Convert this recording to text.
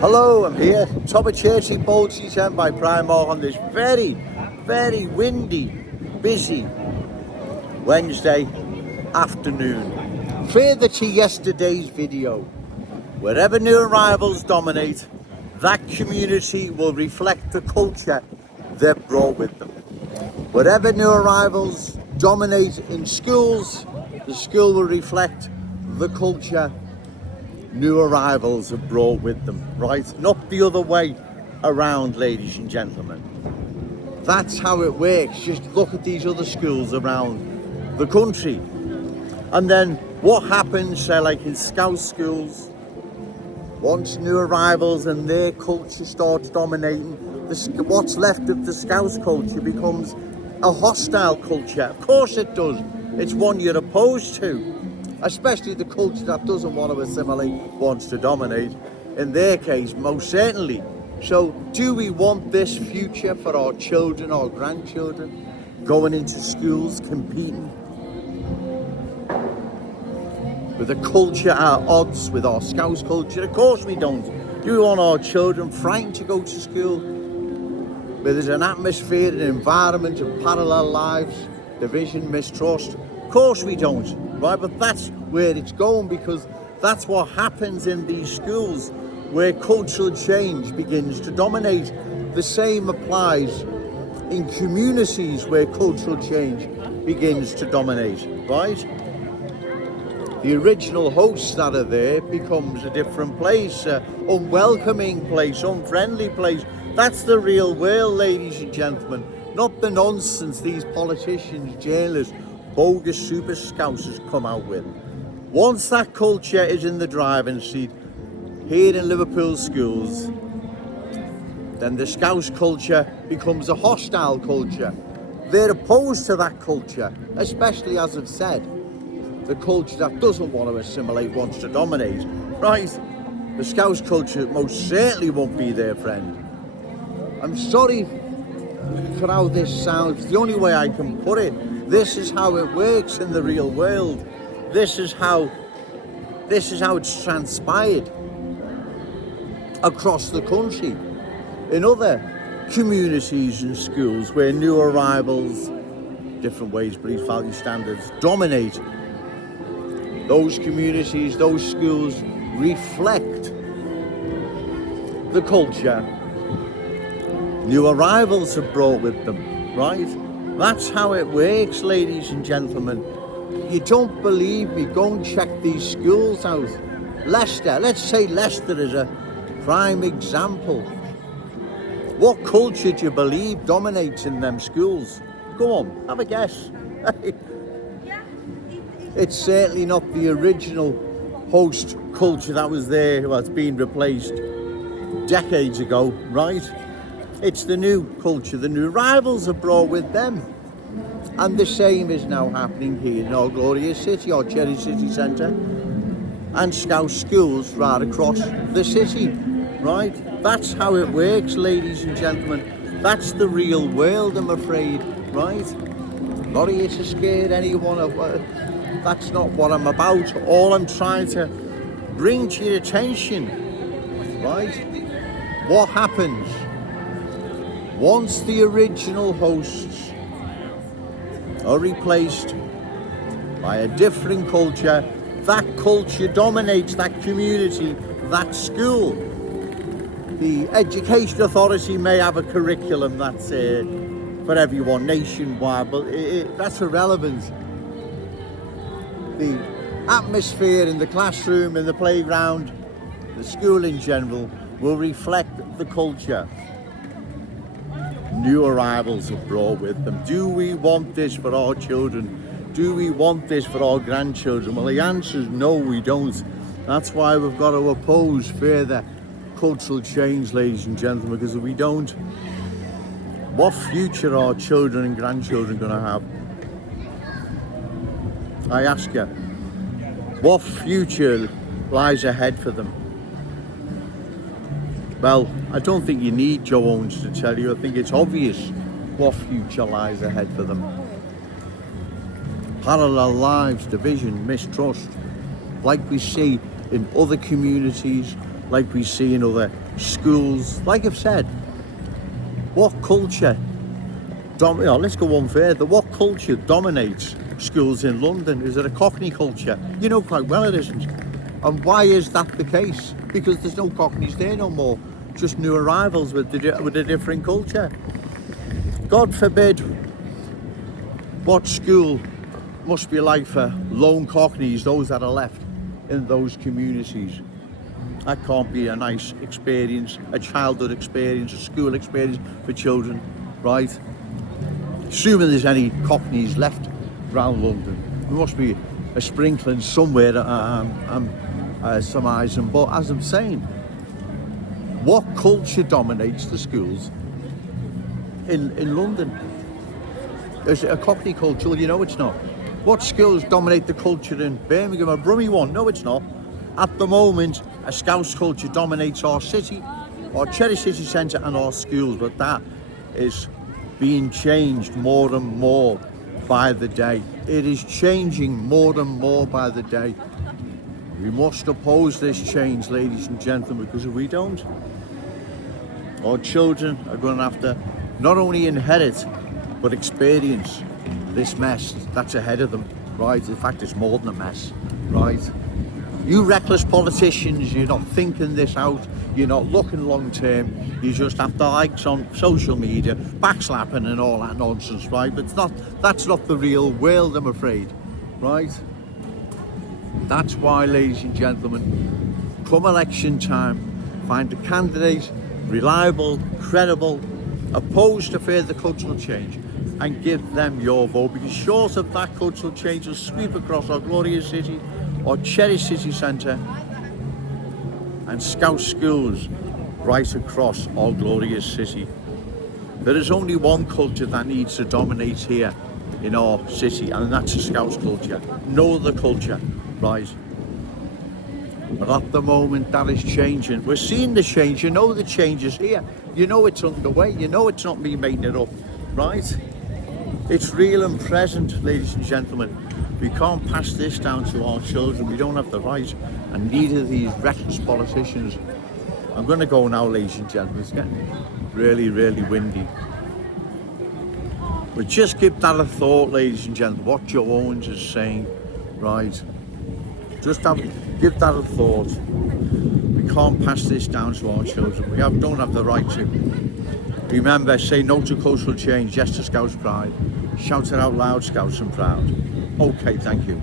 Hello, I'm here, top of Churchley Poultry Tent by Primark on this very, very windy, busy Wednesday afternoon. Further to yesterday's video, wherever new arrivals dominate, that community will reflect the culture they've brought with them. Wherever new arrivals dominate in schools, the school will reflect the culture new arrivals have brought with them, right? Not the other way around, ladies and gentlemen. That's how it works. Just look at these other schools around the country. And then what happens, say like in Scout schools, once new arrivals and their culture starts dominating, what's left of the Scouts culture becomes a hostile culture. Of course it does. It's one you're opposed to. Especially the culture that doesn't want to assimilate, wants to dominate. In their case, most certainly. So do we want this future for our children, our grandchildren, going into schools, competing with a culture at odds with our Scouts culture? Of course we don't. Do we want our children frightened to go to school, where there's an atmosphere, an environment of parallel lives, division, mistrust? Of course we don't, right? But that's where it's going, because that's what happens in these schools where cultural change begins to dominate. The same applies in communities where cultural change begins to dominate, right? The original hosts that are there becomes a different place, unwelcoming place, unfriendly place. That's the real world, ladies and gentlemen, not the nonsense these politicians, journalists, bogus super scouts has come out with. Once that culture is in the driving seat here in Liverpool schools, then the Scouts culture becomes a hostile culture. They're opposed to that culture, especially, as I've said, the culture that doesn't want to assimilate, wants to dominate, right? The Scouts culture most certainly won't be their friend. I'm sorry for how this sounds. The only way I can put it, this is how it works in the real world. This is how it's transpired across the country. In other communities and schools where new arrivals, different ways, beliefs, value, standards dominate, those communities, those schools reflect the culture new arrivals have brought with them, right? That's how it works, ladies and gentlemen. You don't believe me? Go and check these schools out. Leicester, let's say Leicester is a prime example. What culture do you believe dominates in them schools? Go on, have a guess. It's certainly not the original host culture that was there, well, it's been replaced decades ago, right? It's the new culture, the new rivals are brought with them. And the same is now happening here in our glorious city, our Cherry City Centre, and Scout schools right across the city, right? That's how it works, ladies and gentlemen. That's the real world, I'm afraid, right? I'm not here to scare anyone. That's not what I'm about. All I'm trying to bring to your attention, right? What happens once the original hosts are replaced by a different culture? That culture dominates that community, that school. The education authority may have a curriculum that's for everyone nationwide, but that's irrelevant. The atmosphere in the classroom, in the playground, the school in general will reflect the culture new arrivals have brought with them. Do we want this for our children? Do we want this for our grandchildren? Well, the answer is no, we don't. That's why we've got to oppose further cultural change, ladies and gentlemen, because if we don't, what future are our children and grandchildren going to have? I ask you, what future lies ahead for them? Well, I don't think you need Joe Owens to tell you. I think it's obvious what future lies ahead for them. Parallel lives, division, mistrust, like we see in other communities, like we see in other schools. Like I've said, what culture, let's go one further, what culture dominates schools in London? Is it a Cockney culture? You know quite well it isn't. And why is that the case? Because there's no Cockneys there no more, just new arrivals with a different culture. God forbid what school must be like for lone Cockneys, those that are left in those communities. That can't be a nice experience, a childhood experience, a school experience for children, right? Assuming there's any Cockneys left around London, there must be a sprinkling somewhere, I'm surmising. But as I'm saying, what culture dominates the schools in London? Is it a Cockney culture? Well, you know it's not. What schools dominate the culture in Birmingham? A Brummie one? No, it's not. At the moment, a Scouse culture dominates our city, our Cherry City Centre and our schools, but that is being changed more and more by the day. It is changing more and more by the day. We must oppose this change, ladies and gentlemen, because if we don't, our children are going to have to not only inherit, but experience this mess that's ahead of them, right? In fact, it's more than a mess, right? You reckless politicians, you're not thinking this out, you're not looking long term, you just have the likes on social media, backslapping and all that nonsense, right? But that's not the real world, I'm afraid, right? That's why, ladies and gentlemen, come election time, find a candidate, reliable, credible, opposed to further cultural change, and give them your vote, because short of that cultural change will sweep across our glorious city, our Cherry City Centre and Scouse schools right across our glorious city. There is only one culture that needs to dominate here in our city, and that's the Scouse culture. No other culture, right? But at the moment that is changing. We're seeing the change, you know the change is here. You know it's underway, you know it's not me making it up, right? It's real and present, ladies and gentlemen. We can't pass this down to our children. We don't have the right, and neither these reckless politicians. I'm going to go now, ladies and gentlemen. It's getting really, really windy. But just give that a thought, ladies and gentlemen, what Joe Owens is saying, right? Just give that a thought. We can't pass this down to our children. We don't have the right to. Remember, say no to cultural change, yes to Scouse pride. Shout it out loud, Scouts and proud. Okay, thank you.